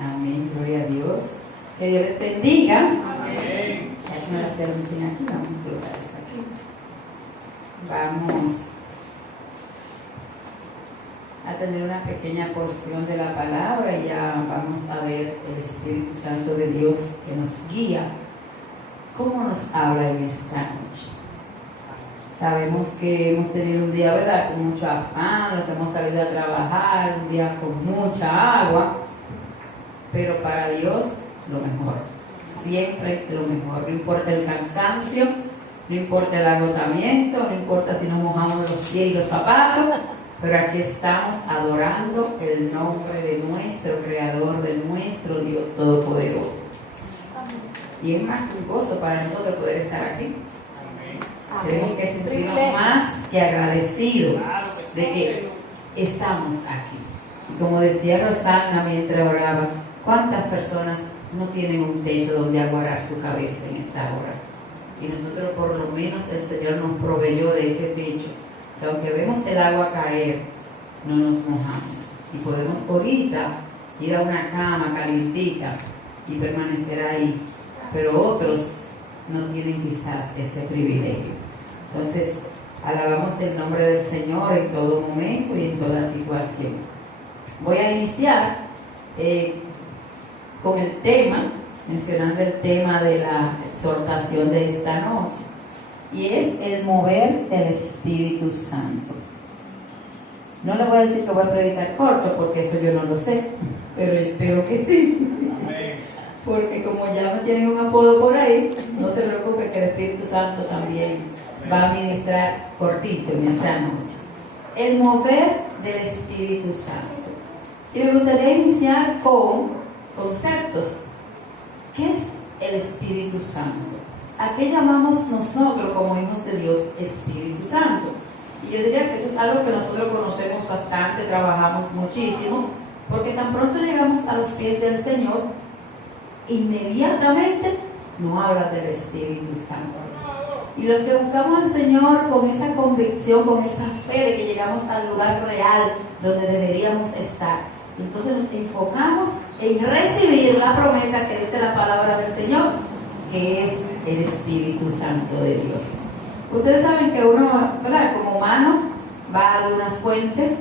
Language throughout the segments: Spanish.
Amén, gloria a Dios. Que Dios les bendiga. Amén. Ya me las quedo aquí, vamos a colocar esto aquí. Vamos a tener una pequeña porción de la palabra y ya vamos a ver el Espíritu Santo de Dios que nos guía. ¿Cómo nos habla en esta noche? Sabemos que hemos tenido un día, ¿verdad?, con mucho afán, los que hemos salido a trabajar, un día con mucha agua, pero para Dios lo mejor, siempre lo mejor. No importa el cansancio, no importa el agotamiento, no importa si nos mojamos los pies y los zapatos, pero aquí estamos adorando el nombre de nuestro Creador, de nuestro Dios Todopoderoso. Y es más que un gozo para nosotros poder estar aquí. Tenemos que sentirnos más que agradecidos de que estamos aquí. Y como decía Rosana mientras oraba, ¿cuántas personas no tienen un techo donde aguardar su cabeza en esta hora? Y nosotros por lo menos el Señor nos proveyó de ese techo, que aunque vemos el agua caer, no nos mojamos. Y podemos ahorita ir a una cama calientita y permanecer ahí, pero otros no tienen quizás ese privilegio. Entonces, alabamos el nombre del Señor en todo momento y en toda situación. Voy a iniciar con el tema, mencionando el tema de la exhortación de esta noche, y es el mover del Espíritu Santo. No le voy a decir que voy a predicar corto, porque eso yo no lo sé, pero espero que sí. Porque como ya me tienen un apodo por ahí, no se preocupe que el Espíritu Santo también va a ministrar cortito en esta noche. El mover del Espíritu Santo. Y me gustaría iniciar con conceptos. ¿Qué es el Espíritu Santo? ¿A qué llamamos nosotros como hijos de Dios Espíritu Santo? Y yo diría que eso es algo que nosotros conocemos bastante, trabajamos muchísimo, porque tan pronto llegamos a los pies del Señor, inmediatamente nos habla del Espíritu Santo. Y los que buscamos al Señor con esa convicción, con esa fe de que llegamos al lugar real donde deberíamos estar, entonces nos enfocamos en recibir la promesa que dice la palabra del Señor, que es el Espíritu Santo de Dios. Ustedes saben que uno, ¿verdad?, como humano va a algunas fuentes,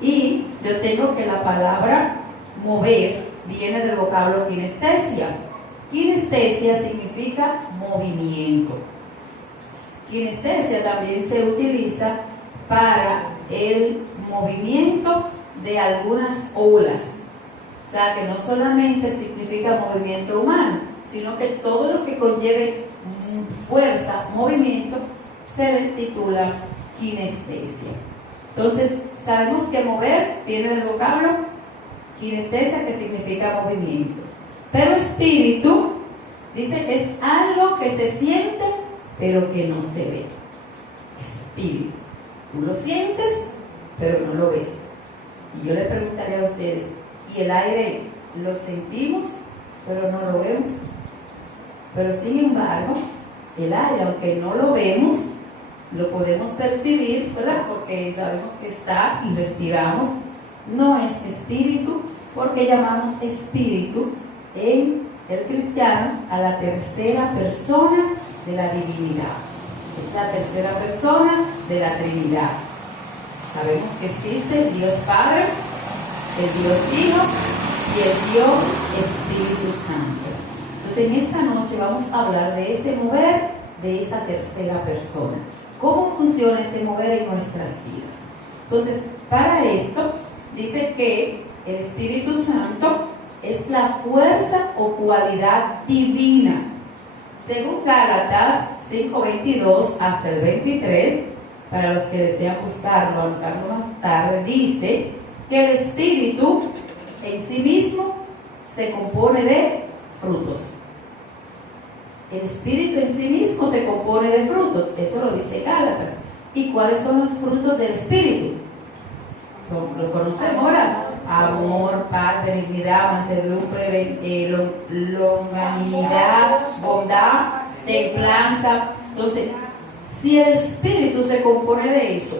y yo tengo que la palabra mover viene del vocablo kinestesia. Kinestesia significa movimiento. Kinestesia también se utiliza para el movimiento de algunas olas. O sea, que no solamente significa movimiento humano, sino que todo lo que conlleve fuerza, movimiento, se le titula kinestesia. Entonces, sabemos que mover viene del vocablo kinestesia, que significa movimiento. Pero espíritu dice que es algo que se siente, pero que no se ve. Espíritu. Tú lo sientes, pero no lo ves. Y yo le preguntaría a ustedes, ¿y el aire lo sentimos, pero no lo vemos? Pero sin embargo, el aire, aunque no lo vemos, lo podemos percibir, ¿verdad?, porque sabemos que está y respiramos. No es espíritu, porque llamamos espíritu en el cristiano a la tercera persona de la divinidad. Es la tercera persona de la Trinidad. Sabemos que existe el Dios Padre, el Dios Hijo y el Dios Espíritu Santo. Entonces, en esta noche vamos a hablar de ese mover de esa tercera persona. ¿Cómo funciona ese mover en nuestras vidas? Entonces, para esto, dice que el Espíritu Santo es la fuerza o cualidad divina. Según Gálatas 5:22 hasta el 23, para los que desean buscarlo, anotarlo más tarde, dice que el Espíritu en sí mismo se compone de frutos. El Espíritu en sí mismo se compone de frutos, eso lo dice Gálatas. ¿Y cuáles son los frutos del Espíritu? Lo conocemos, ¿verdad? Amor, paz, benignidad, mansedumbre, longanimidad, bondad, templanza. Entonces, si el Espíritu se compone de eso,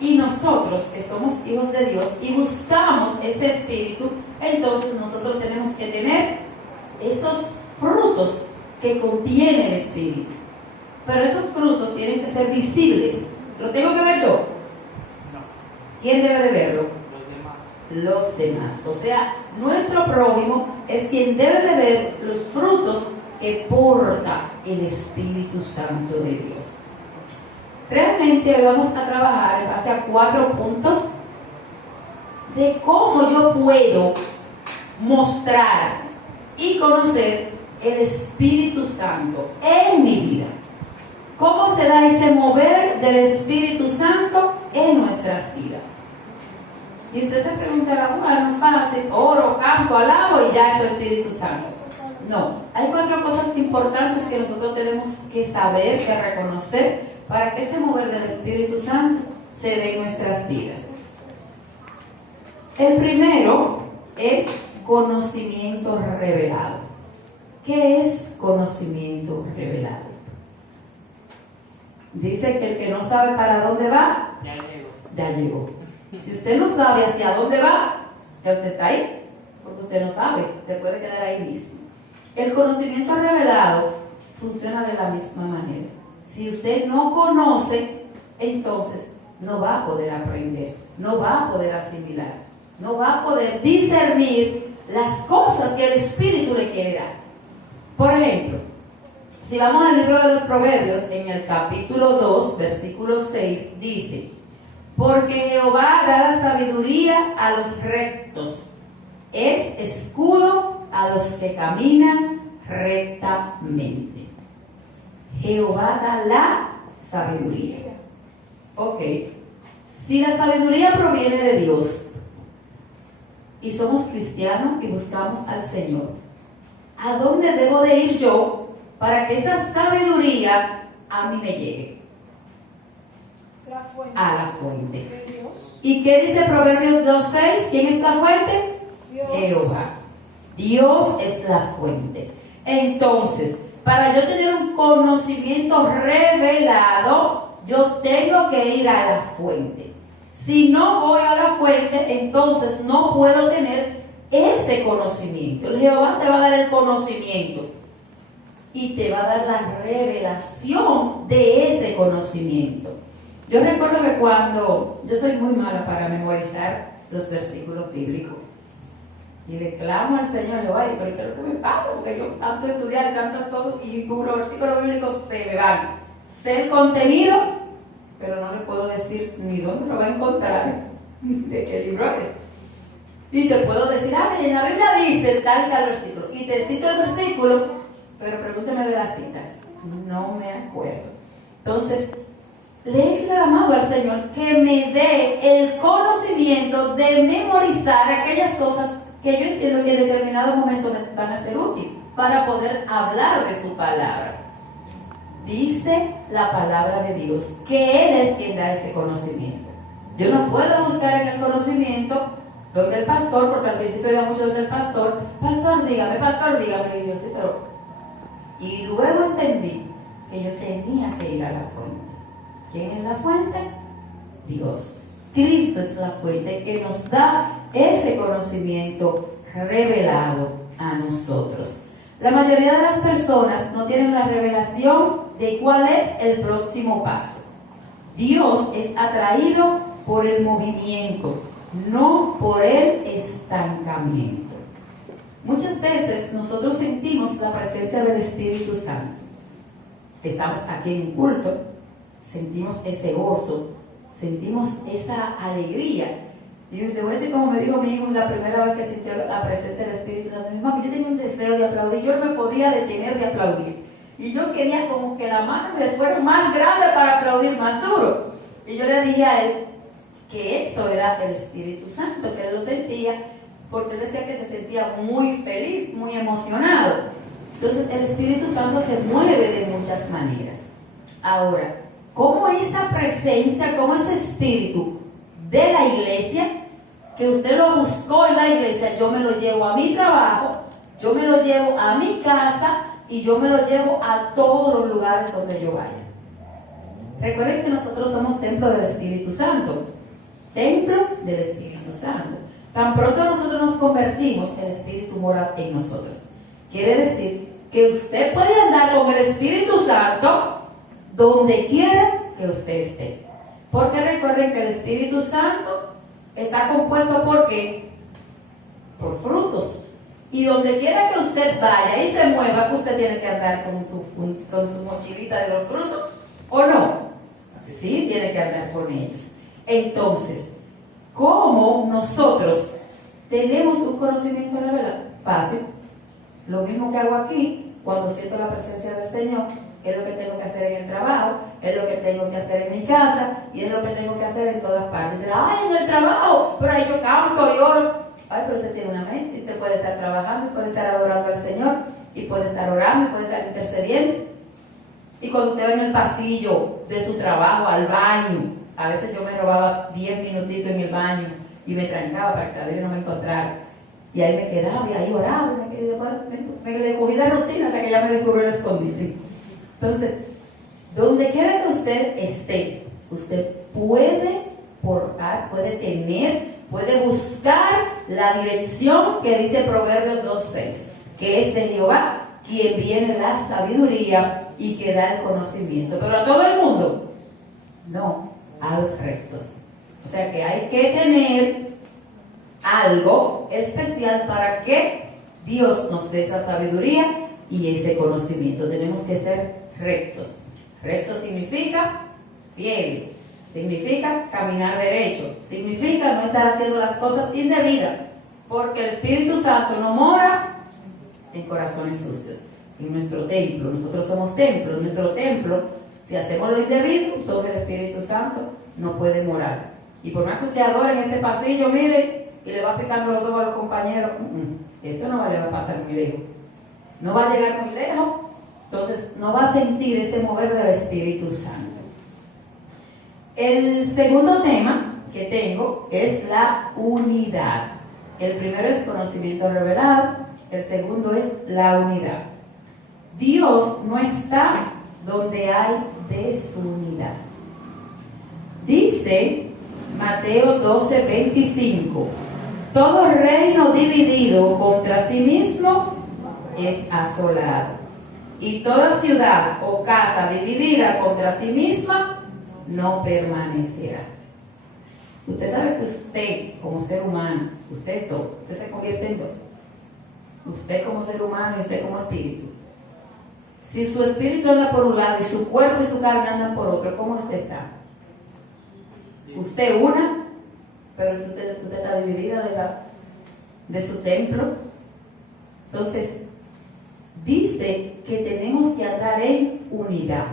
y nosotros que somos hijos de Dios y buscamos ese ese espíritu, entonces nosotros tenemos que tener esos frutos que contiene el espíritu. Pero esos frutos tienen que ser visibles. ¿Lo tengo que ver yo? No. ¿Quién debe de verlo? Los demás. Los demás. O sea, nuestro prójimo es quien debe de ver los frutos que porta el Espíritu Santo de Dios. Realmente hoy vamos a trabajar en base a 4 puntos de cómo yo puedo mostrar y conocer el Espíritu Santo en mi vida. ¿Cómo se da ese mover del Espíritu Santo en nuestras vidas? Y usted se preguntará, bueno, fácil, oro, canto, alabo y ya es el Espíritu Santo. No, hay 4 cosas importantes que nosotros tenemos que saber, que reconocer, para que ese mover del Espíritu Santo se dé en nuestras vidas. El primero es conocimiento revelado. ¿Qué es conocimiento revelado? Dice que el que no sabe para dónde va, ya llegó. Si usted no sabe hacia dónde va, ya usted está ahí, porque usted no sabe, se puede quedar ahí mismo. El conocimiento revelado funciona de la misma manera. Si usted no conoce, entonces no va a poder aprender, no va a poder asimilar, no va a poder discernir las cosas que el Espíritu le quiere dar. Por ejemplo, si vamos al libro de los Proverbios, en el capítulo 2, versículo 6, dice: porque Jehová da la sabiduría a los rectos, es escudo a los que caminan rectamente. Jehová da la sabiduría. Ok, si la sabiduría proviene de Dios y somos cristianos y buscamos al Señor, ¿a dónde debo de ir yo para que esa sabiduría a mí me llegue? La fuente. A la fuente. De Dios. ¿Y qué dice Proverbios 2:6? ¿Quién es la fuente? Dios. Jehová. Dios es la fuente. Entonces, para yo tener un conocimiento revelado, yo tengo que ir a la fuente. Si no voy a la fuente, entonces no puedo tener ese conocimiento. El Jehová te va a dar el conocimiento y te va a dar la revelación de ese conocimiento. Yo recuerdo que cuando yo soy muy mala para memorizar los versículos bíblicos y le clamo al Señor, le digo, pero ¿qué es lo que me pasa? Porque yo tanto estudiar tantas cosas y los versículos bíblicos se me van. Sé el contenido, pero no le puedo decir ni dónde lo va a encontrar, de qué libro es. Y te puedo decir, en la Biblia dice tal y tal versículo, y te cito el versículo, pero pregúnteme de las citas, no me acuerdo. Entonces, le he clamado al Señor que me dé el conocimiento de memorizar aquellas cosas que yo entiendo que en determinado momento me van a ser útiles para poder hablar de su palabra. Dice la palabra de Dios que Él es quien da ese conocimiento. Yo no puedo buscar en el conocimiento donde el pastor, porque al principio iba mucho donde el pastor, pastor, dígame, y yo, sí, pero... Y luego entendí que yo tenía que ir a la fuente. ¿Quién es la fuente? Dios. Cristo es la fuente que nos da ese conocimiento revelado a nosotros. La mayoría de las personas no tienen la revelación de cuál es el próximo paso. Dios es atraído por el movimiento, no por el estancamiento. Muchas veces nosotros sentimos la presencia del Espíritu Santo. Estamos aquí en un culto, sentimos ese gozo, sentimos esa alegría. Y te voy a decir como me dijo mi hijo la primera vez que sintió la presencia del Espíritu Santo. Mi mamá, yo tenía un deseo de aplaudir, yo no me podía detener de aplaudir. Y yo quería como que la mano me fuera más grande para aplaudir más duro. Y yo le dije a él que eso era el Espíritu Santo, que él lo sentía, porque él decía que se sentía muy feliz, muy emocionado. Entonces el Espíritu Santo se mueve de muchas maneras. Ahora, ¿cómo esa presencia, cómo ese espíritu de la iglesia, que usted lo buscó en la iglesia, yo me lo llevo a mi trabajo, yo me lo llevo a mi casa y yo me lo llevo a todos los lugares donde yo vaya? Recuerden que nosotros somos templo del Espíritu Santo. Templo del Espíritu Santo. Tan pronto nosotros convertimos, el Espíritu mora en nosotros. Quiere decir que usted puede andar con el Espíritu Santo donde quiera que usted esté. Porque recuerden que el Espíritu Santo está compuesto ¿por qué? Por frutos. Y donde quiera que usted vaya y se mueva, usted tiene que andar con su mochilita de los frutos, ¿o no? Sí, tiene que andar con ellos. Entonces, ¿cómo nosotros tenemos un conocimiento revelado? Fácil. Lo mismo que hago aquí, cuando siento la presencia del Señor, es lo que tengo que hacer en el trabajo, es lo que tengo que hacer en mi casa, y es lo que tengo que hacer en todas partes. Ay, en el trabajo, pero ahí yo canto, lloro. Ay, pero usted tiene una mente, y usted puede estar trabajando, y puede estar adorando al Señor, y puede estar orando, y puede estar intercediendo. Y cuando usted va en el pasillo de su trabajo, al baño, a veces yo me robaba 10 minutitos en el baño, y me trancaba para que nadie no me encontrara. Y ahí me quedaba, y ahí oraba, me le cogí la rutina hasta que ya me descubrió el escondite. Entonces, donde quiera que usted esté, usted puede portar, puede tener, puede buscar la dirección que dice Proverbios 2:6, que es de Jehová, quien viene la sabiduría y que da el conocimiento. Pero a todo el mundo, no, a los rectos. O sea que hay que tener algo especial para que Dios nos dé esa sabiduría y ese conocimiento. Tenemos que ser rectos. Recto significa fieles, significa caminar derecho, significa no estar haciendo las cosas indebidas, porque el Espíritu Santo no mora en corazones sucios. En nuestro templo, nosotros somos templo, en nuestro templo, si hacemos lo indebido, entonces el Espíritu Santo no puede morar. Y por más que usted adore en este pasillo, mire, y le va picando los ojos a los compañeros, eso no le va a pasar muy lejos. No va a llegar muy lejos, entonces no va a sentir ese mover del Espíritu Santo. El segundo tema que tengo es la unidad. El primero es conocimiento revelado, el segundo es la unidad. Dios no está donde hay desunidad. Dice Mateo 12:25, todo reino dividido contra sí mismo es asolado, y toda ciudad o casa dividida contra sí misma no permanecerá. Usted sabe que usted como ser humano, usted es dos, usted se convierte en dos. Usted como ser humano y usted como espíritu. Si su espíritu anda por un lado y su cuerpo y su carne andan por otro, ¿cómo usted está? Usted una, pero usted está dividida de su templo. Entonces, dice que tenemos que andar en unidad.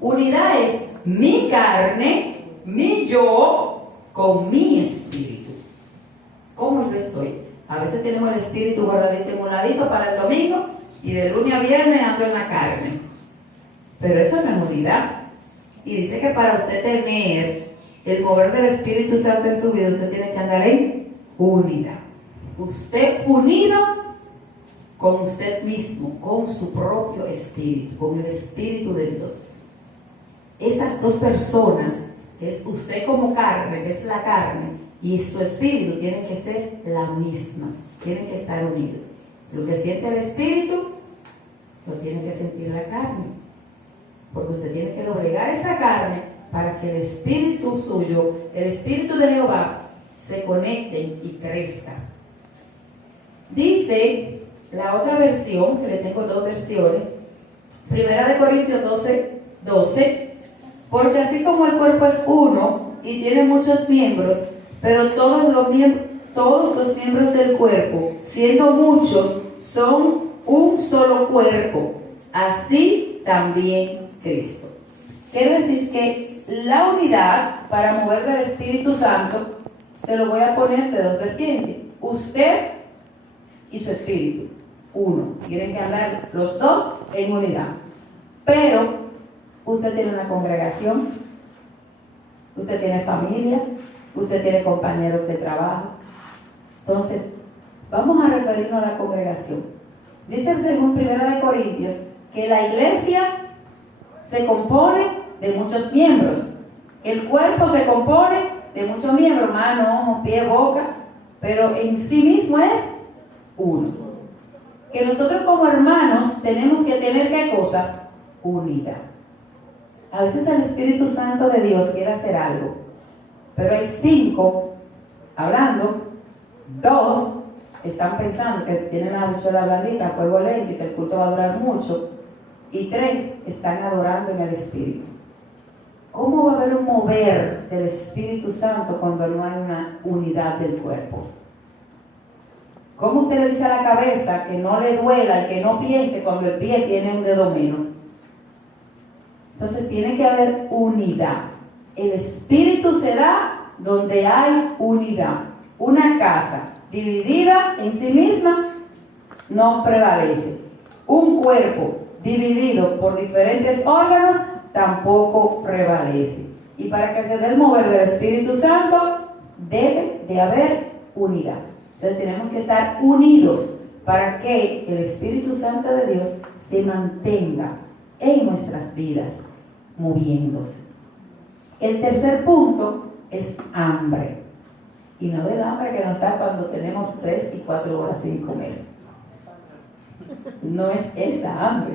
Unidad es mi carne, mi yo, con mi espíritu. ¿Cómo yo estoy? A veces tenemos el espíritu guardadito en un ladito para el domingo y de lunes a viernes ando en la carne. Pero eso no es unidad. Y dice que para usted tener el mover del Espíritu Santo en su vida, usted tiene que andar en unidad. Usted unido con usted mismo, con su propio espíritu, con el Espíritu de Dios. Esas dos personas, es usted como carne, que es la carne, y su espíritu tienen que ser la misma, tienen que estar unidos. Lo que siente el espíritu, lo tiene que sentir la carne, porque usted tiene que doblegar esa carne para que el espíritu suyo, el espíritu de Jehová, se conecten y crezcan. Dice la otra versión, que le tengo dos versiones, 1 Corintios 12:12, porque así como el cuerpo es uno y tiene muchos miembros, pero todos los miembros del cuerpo, siendo muchos, son un solo cuerpo, así también Cristo. Quiere decir que la unidad para mover del Espíritu Santo se lo voy a poner de dos vertientes: usted y su espíritu, uno. Tienen que andar los dos en unidad. Pero usted tiene una congregación, usted tiene familia, usted tiene compañeros de trabajo. Entonces, vamos a referirnos a la congregación. Dice según 1 Corintios que la iglesia se compone de muchos miembros. El cuerpo se compone de muchos miembros, mano, ojo, pie, boca. pero en sí mismo es uno. Que nosotros como hermanos tenemos que tener, ¿qué cosa? Unidad. A veces el Espíritu Santo de Dios quiere hacer algo, pero hay 5 hablando, 2 están pensando que tienen la habichuela blandita, fuego lento y que el culto va a durar mucho, y 3 están adorando en el Espíritu. ¿Cómo va a haber un mover del Espíritu Santo cuando no hay una unidad del cuerpo? ¿Cómo usted le dice a la cabeza que no le duela y que no piense cuando el pie tiene un dedo menos? Entonces tiene que haber unidad. El Espíritu se da donde hay unidad. Una casa dividida en sí misma no prevalece. Un cuerpo dividido por diferentes órganos tampoco prevalece. Y para que se dé el mover del Espíritu Santo, debe de haber unidad. Entonces tenemos que estar unidos para que el Espíritu Santo de Dios se mantenga en nuestras vidas, moviéndose. El tercer punto es hambre. Y no del hambre que nos da cuando tenemos 3 y 4 horas sin comer. No es esa hambre.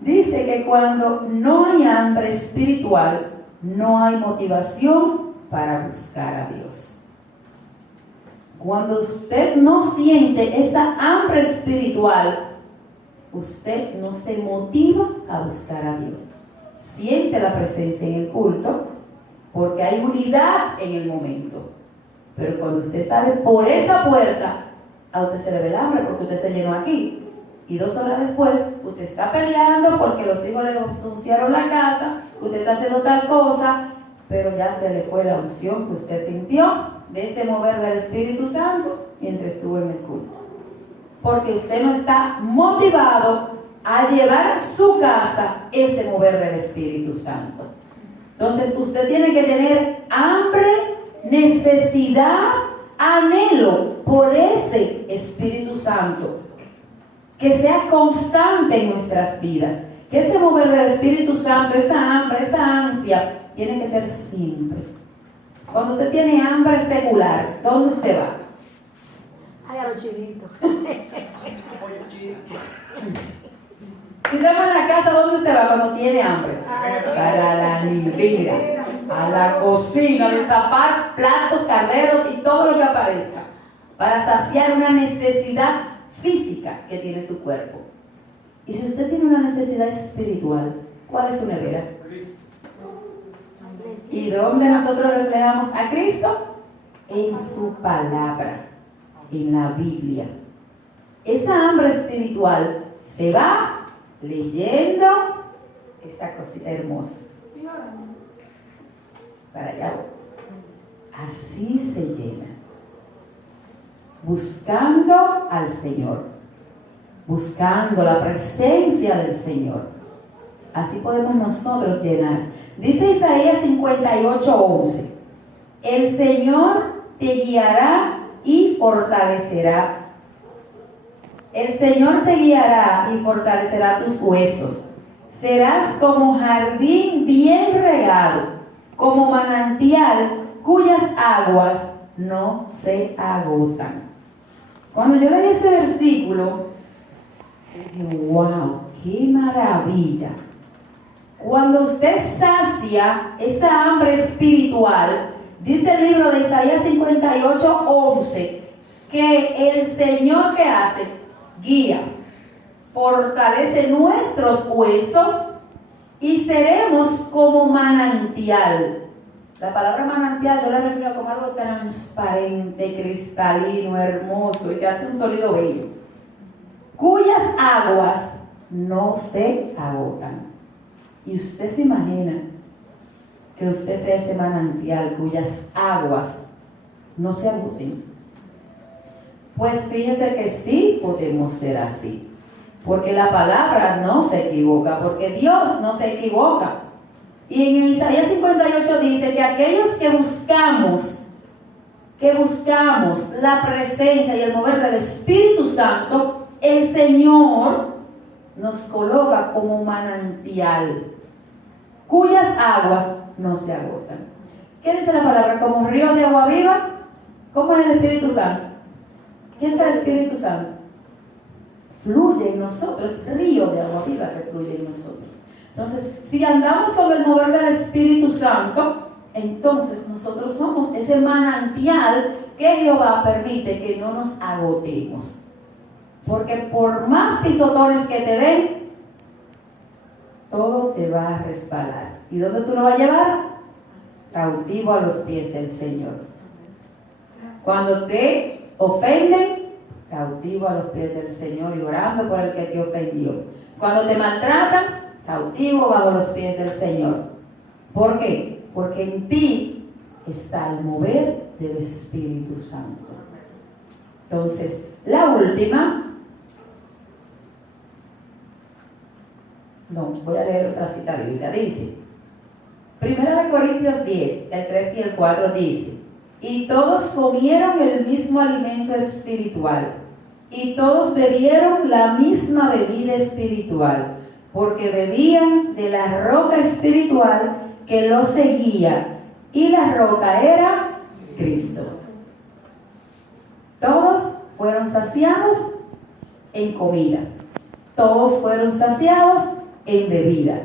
Dice que cuando no hay hambre espiritual, no hay motivación para buscar a Dios. Cuando usted no siente esa hambre espiritual, usted no se motiva a buscar a Dios. Siente la presencia en el culto porque hay unidad en el momento. Pero cuando usted sale por esa puerta, a usted se le ve el hambre porque usted se llenó aquí. Y 2 horas después, usted está peleando porque los hijos le ensuciaron la casa, usted está haciendo tal cosa, pero ya se le fue la unción que usted sintió de ese mover del Espíritu Santo mientras estuvo en el culto. Porque usted no está motivado a llevar a su casa ese mover del Espíritu Santo. Entonces usted tiene que tener hambre, necesidad, anhelo por ese Espíritu Santo. Que sea constante en nuestras vidas. Que ese mover del Espíritu Santo, esa hambre, esa ansia, tiene que ser siempre. Cuando usted tiene hambre secular, ¿dónde usted va? Ay, a los chilitos. Si estamos en la casa, ¿dónde usted va cuando tiene hambre? Para la nevera, a la cocina, destapar platos, calderos y todo lo que aparezca. Para saciar una necesidad física que tiene su cuerpo. Y si usted tiene una necesidad espiritual, ¿cuál es su nevera? ¿Y dónde nosotros reflejamos a Cristo? En su palabra, en la Biblia. Esa hambre espiritual se va leyendo esta cosita hermosa. Para allá voy. Así se llena. Buscando al Señor, buscando la presencia del Señor. Así podemos nosotros llenar. Dice Isaías 58:11: el Señor te guiará y fortalecerá. El Señor te guiará y fortalecerá tus huesos. Serás como jardín bien regado, como manantial cuyas aguas no se agotan. Cuando yo leí ese versículo, dije, wow, qué maravilla. Cuando usted sacia esa hambre espiritual, dice el libro de Isaías 58:11, que el Señor, ¿qué hace? Guía, fortalece nuestros huesos y seremos como manantial. La palabra manantial yo la refiero como algo transparente, cristalino, hermoso y que hace un sólido bello, cuyas aguas no se agotan. Y usted se imagina que usted sea ese manantial cuyas aguas no se agoten. Pues fíjese que sí podemos ser así, porque la palabra no se equivoca, porque Dios no se equivoca. Y en Isaías 58 dice que aquellos que buscamos la presencia y el mover del Espíritu Santo, el Señor nos coloca como manantial, cuyas aguas no se agotan. ¿Qué dice la palabra? Como río de agua viva ¿Cómo es el Espíritu Santo? ¿Qué es el Espíritu Santo? Fluye en nosotros, río de agua viva que fluye en nosotros. Entonces, si andamos con el mover del Espíritu Santo, entonces nosotros somos ese manantial que Jehová permite que no nos agotemos. Porque por más pisotones que te den, todo te va a resbalar. ¿Y dónde tú lo vas a llevar? Cautivo a los pies del Señor. Cuando te ofenden, cautivo a los pies del Señor y orando por el que te ofendió. Cuando te maltratan, cautivo bajo los pies del Señor. ¿Por qué? Porque en ti está el mover del Espíritu Santo. Entonces, la última, voy a leer otra cita bíblica, dice, 1 Corintios 10, el 3 y el 4 dice, y todos comieron el mismo alimento espiritual, y todos bebieron la misma bebida espiritual, porque bebían de la roca espiritual que los seguía, y la roca era Cristo. Todos fueron saciados en comida, todos fueron saciados en bebida,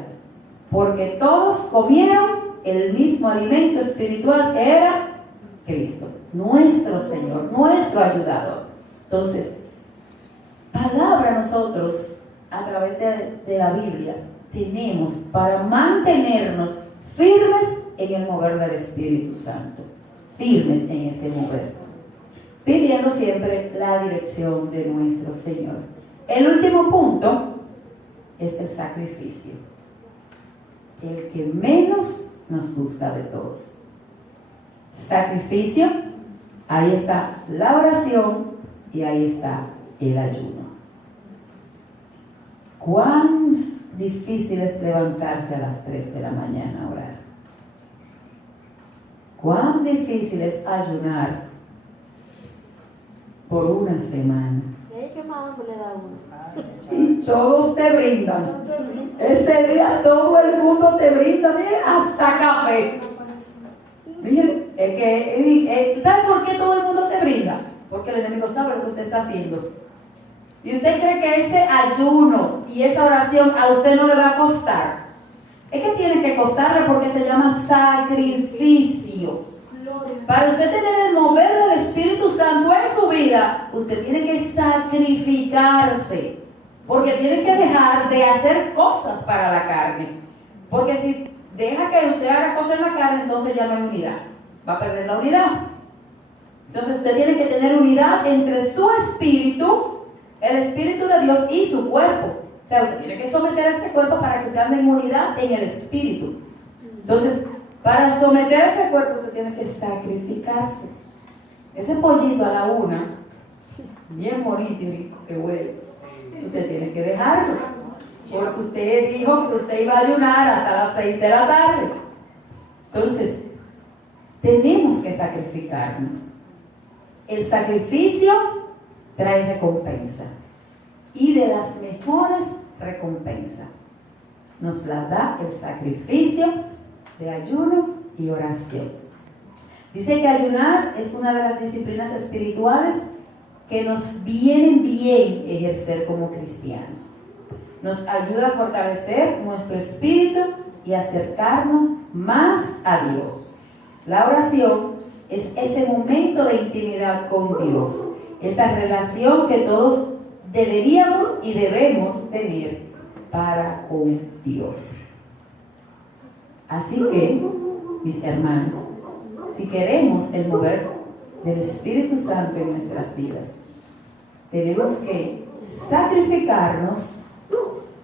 porque todos comieron el mismo alimento espiritual que era Cristo, nuestro Señor, nuestro ayudador. Entonces, palabra nosotros a través de la Biblia tenemos para mantenernos firmes en el mover del Espíritu Santo, firmes en ese mover, pidiendo siempre la dirección de nuestro Señor. El último punto es el sacrificio, el que menos nos gusta de todos. Sacrificio, ahí está la oración y ahí está el ayuno. Cuán difícil es levantarse a las 3 de la mañana a orar. Cuán difícil es ayunar por una semana. ¿Qué más hambre le da uno? Y todos te brindan. Ese día todo el mundo te brinda, miren, hasta café. Miren, ¿tú sabes por qué todo el mundo te brinda? Porque el enemigo sabe lo que usted está haciendo. Y usted cree que ese ayuno y esa oración a usted no le va a costar. Es que tiene que costarle porque se llama sacrificio. Para usted tener el mover del Espíritu Santo en su vida, usted tiene que sacrificarse. Porque tiene que dejar de hacer cosas para la carne. Porque si deja que usted haga cosas en la carne, entonces ya no hay unidad. Va a perder la unidad. Entonces usted tiene que tener unidad entre su espíritu, el Espíritu de Dios y su cuerpo. O sea, usted tiene que someter a este cuerpo para que usted ande en unidad en el espíritu. Entonces, para someter a ese cuerpo usted tiene que sacrificarse. Ese pollito a la 1, bien bonito y rico que huele, usted tiene que dejarlo. Porque usted dijo que usted iba a ayunar hasta las 6 de la tarde. Entonces, tenemos que sacrificarnos. El sacrificio trae recompensa. Y de las mejores recompensas nos la da el sacrificio de ayuno y oración. Dice que ayunar es una de las disciplinas espirituales que nos vienen bien ejercer como cristianos. Nos ayuda a fortalecer nuestro espíritu y acercarnos más a Dios. La oración es ese momento de intimidad con Dios, esa relación que todos deberíamos y debemos tener para con Dios. Así que, mis hermanos, si queremos el mover del Espíritu Santo en nuestras vidas, tenemos que sacrificarnos,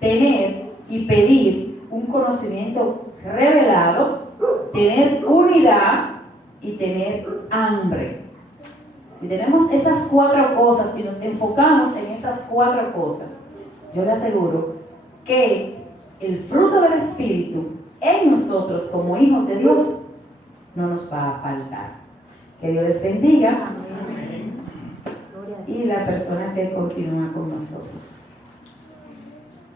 tener y pedir un conocimiento revelado, tener unidad y tener hambre. Si tenemos esas 4 cosas y nos enfocamos en esas 4 cosas, yo le aseguro que el fruto del Espíritu en nosotros como hijos de Dios no nos va a faltar. Que Dios les bendiga. Y la persona que continúa con nosotros.